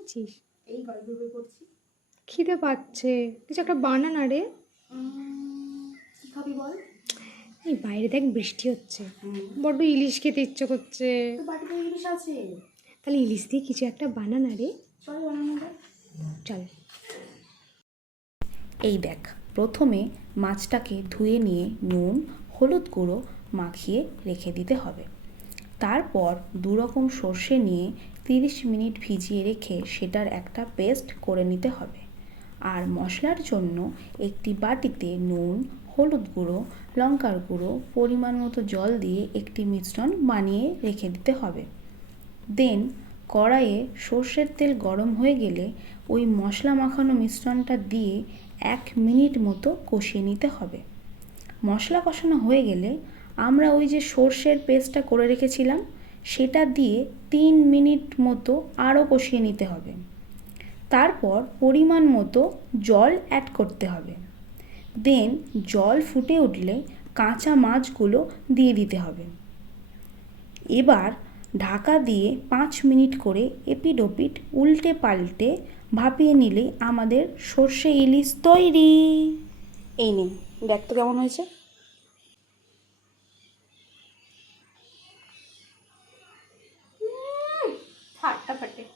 করছিস? এই গল্প বই পড়ছি খিদে পাচ্ছে। কিছু একটা বানানা রে কি খাবি বল? এই বাইরে দেখ বৃষ্টি হচ্ছে। বড্ড ইলিশ খেতে ইচ্ছে করছে। ইলিশ আছে? তাহলে ইলিশ দিয়ে কিছু একটা বানানা রে চল বানানো চল। এই দেখ প্রথমে মাছটাকে ধুয়ে নিয়ে নুন হলুদ গুঁড়ো মাখিয়ে রেখে দিতে হবে। তারপর দু রকম সর্ষে নিয়ে তিরিশ মিনিট ভিজিয়ে রেখে সেটার একটা পেস্ট করে নিতে হবে। আর মশলার জন্য একটি বাটিতে নুন, হলুদ গুঁড়ো, লঙ্কার গুঁড়ো, পরিমাণ মতো জল দিয়ে একটি মিশ্রণ বানিয়ে রেখে দিতে হবে। দেন কড়াইয়ে সর্ষের তেল গরম হয়ে গেলে ওই মশলা মাখানো মিশ্রণটা দিয়ে এক মিনিট মতো কষিয়ে নিতে হবে। মশলা কষানো হয়ে গেলে আমরা ওই যে সর্ষের পেস্টটা করে রেখেছিলাম, সেটা দিয়ে তিন মিনিট মতো আরও কষিয়ে নিতে হবে। তারপর পরিমাণ মতো জল অ্যাড করতে হবে। দেন জল ফুটে উঠলে কাঁচা মাছগুলো দিয়ে দিতে হবে। এবার ঢাকা দিয়ে পাঁচ মিনিট করে এপিড ওপিড উল্টে পাল্টে ভাপিয়ে নিলে আমাদের সর্ষে ইলিশ তৈরি। এই নিন দেখ তো কেমন হয়েছে? फटाफट